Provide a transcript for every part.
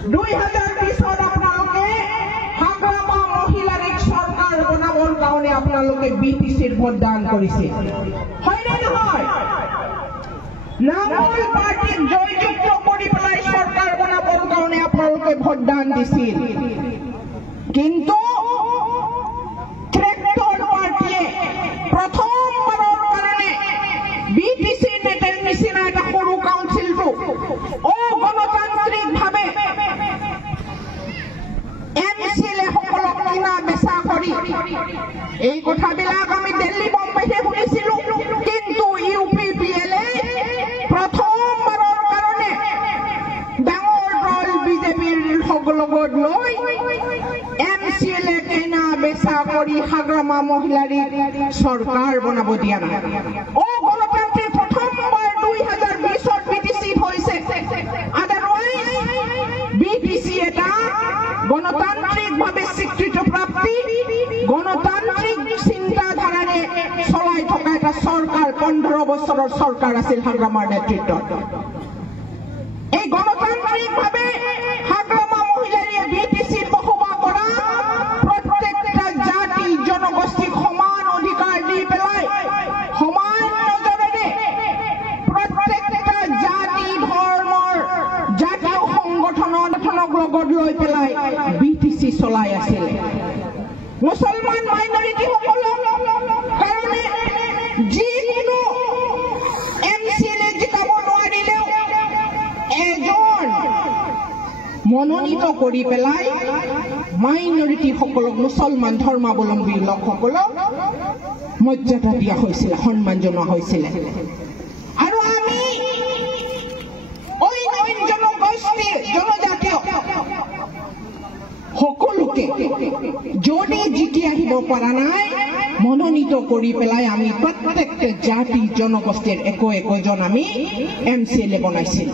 2020 আপোনালোকে হাগ্ৰামা মহিলাৰিক চৰকাৰ বনাবৰ কাৰণে আপোনালোকে বিটিচিৰ ভোটদান কৰিছে হয়নে নহয় নাঙল পাৰ্টিক জয়যুক্ত কৰি পেলাই চৰকাৰ বনাবৰ কাৰণে আপোনালোকে ভোটদান দিছিল কিন্তু ট্ৰেক্টৰ পাৰ্টিয়ে প্ৰথমবাৰৰ কাৰণে বিটিচি নেতাৰ নিচিনা এটা সৰু কাউন্সিলটো অগণতান্ত্ৰিকভাৱে এমচিএলএ সকলক কিনা বেচা কৰি এই কথাবিলাক আমি দিল্লী বম্বেহে শুনিছিলো কিন্তু ইউপিপিএলএ প্ৰথমবাৰৰ কাৰণে ডাঙৰ দল বিজেপিৰ লগত লৈ এমচিএলএ কিনা বেচা কৰি হাগ্ৰামা মহিলাৰিক চৰকাৰ বনাব দিয়া নাই অগণতান্ত্ৰিক প্ৰথমবাৰ 2020 বিটিচি হৈছে আদাৰৱাইজ বিটিচি এটা গণতান্ত্ৰিকভাৱে স্বীকৃতিপ্ৰাপ্তি গণতান্ত্ৰিক চিন্তাধাৰাৰে চলাই থকা এটা চৰকাৰ 15 বছৰৰ চৰকাৰ আছিল হাগ্ৰামাৰ নেতৃত্বত এই গণতান্ত্ৰিকভাৱে হাগ্ৰামা মহিলাৰিয়ে বিটিচিত বসবাস কৰা প্ৰত্যেকটা জাতি জনগোষ্ঠীক সমান অধিকাৰ দি পেলাই সমান নজৰেৰে প্ৰত্যেকটা জাতি ধৰ্মৰ জাতীয় সংগঠনক লগত লৈ পেলাই বিটিচি চলাই আছিল মুছলমান মাইনৰিটিসকলৰ কাৰণে যিকোনো এমচিএলএ জিকাব নোৱাৰিলেও এজন মনোনীত কৰি পেলাই মাইনৰিটিসকলক মুছলমান ধৰ্মাৱলম্বী লোকসকলক মৰ্যাদা দিয়া হৈছিল সন্মান জনোৱা হৈছিল আৰু আমি অন্য জনগোষ্ঠী জনজাতীয় সকলোকে যদি জিকি আহিব পৰা নাই মনোনীত কৰি পেলাই আমি প্ৰত্যেকটা জাতি জনগোষ্ঠীৰ একোজন আমি এমচিএলএ বনাইছিল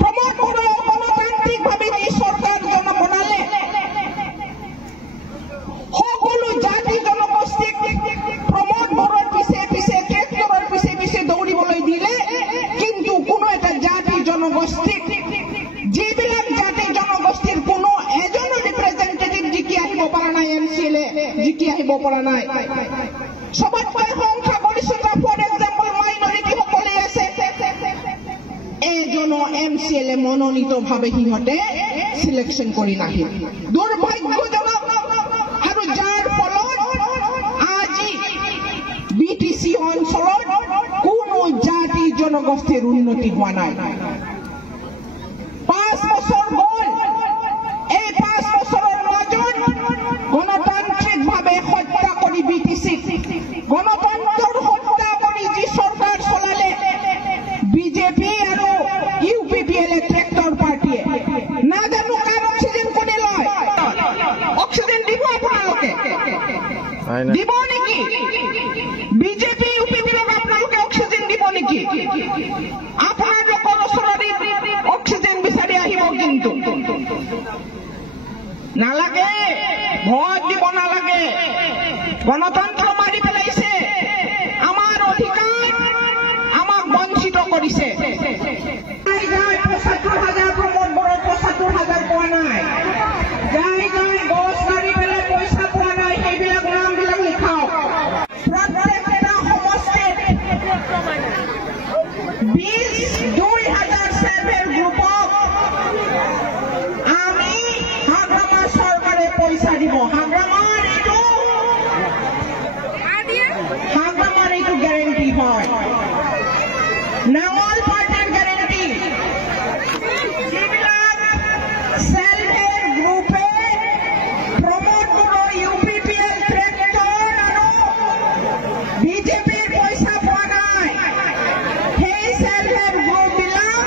প্ৰমোদ বড়োৱে গণতান্ত্ৰিকভাৱে এই চৰকাৰ বনালে সকলো জাতি জনগোষ্ঠীক প্ৰমোদ বড়োৰ পিছে পিছে ট্ৰেক্টৰৰ পিছে পিছে দৌৰিবলৈ দিলে কিন্তু কোনো এটা জাতি জনগোষ্ঠীক যিবিলাক জাতি জনগোষ্ঠীৰ কোনো এজন ৰিপ্ৰেজেণ্টেটিভ জিকি আহিব পৰা নাই এমচিএলএ জিকি আহিব পৰা নাই সবতকৈ সংখ্যাগৰিষ্ঠতা ফৰ এক্সাম্পল মাইনৰিটি সকলে আছে এজনো এমচিএলএ মনোনীতভাৱে সিহঁতে সিলেকশন কৰি নাহিল দুৰ্ভাগ্যজনক আৰু যাৰ ফলত আজি বিটিচি অঞ্চলত কোনো জাতি জনগোষ্ঠীৰ উন্নতি হোৱা নাই 5 বছৰ গ'ল এই 5 বছৰৰ মাজত গণতান্ত্ৰিকভাৱে হত্যা কৰি বিটিচি গণতন্ত্ৰৰ হত্যা কৰি যি চৰকাৰ চলালে বিজেপি আৰু ইউপিপিএলএ ট্ৰেক্টৰ পাৰ্টিয়ে নাজানো কাৰ অক্সিজেন কোনে লয় অক্সিজেন দিব আপোনালোকে দিব নেকি বিজেপি ইউপিপিএলক আপোনালোকে অক্সিজেন দিব নেকি আপোনালোকৰ ওচৰত অক্সিজেন বিচাৰি আহিব কিন্তু নালাগে ভোট দিব নালাগে গণতন্ত্ৰ মাৰি পেলাইছে আমাৰ অধিকাৰ আমাক বঞ্চিত কৰিছে ৭৫,০০০ প্ৰমোদ বড়োৰ ৭৫,০০০ পোৱা নাই যাই গছ মাৰি পেলাই পইচা পোৱা নাই সেইবিলাক নামবিলাক লিখাওক প্ৰত্যেকটা সমষ্টিত ২০,০০০ সেলফ গ্ৰুপক আমি হাগ্ৰামা চৰকাৰে পইচা দিব হাগ্ৰামাৰ এইটো গ্যাৰেণ্টি হয় নাঙল পাৰ্টিৰ গ্যাৰেণ্টি যিবিলাক সেলফ গ্ৰুপে প্ৰমোদ বড়ো ইউপিপিএল ট্ৰেক্টৰ আৰু বিজেপিৰ পইচা পোৱা নাই সেই সেলফ গ্ৰুপবিলাক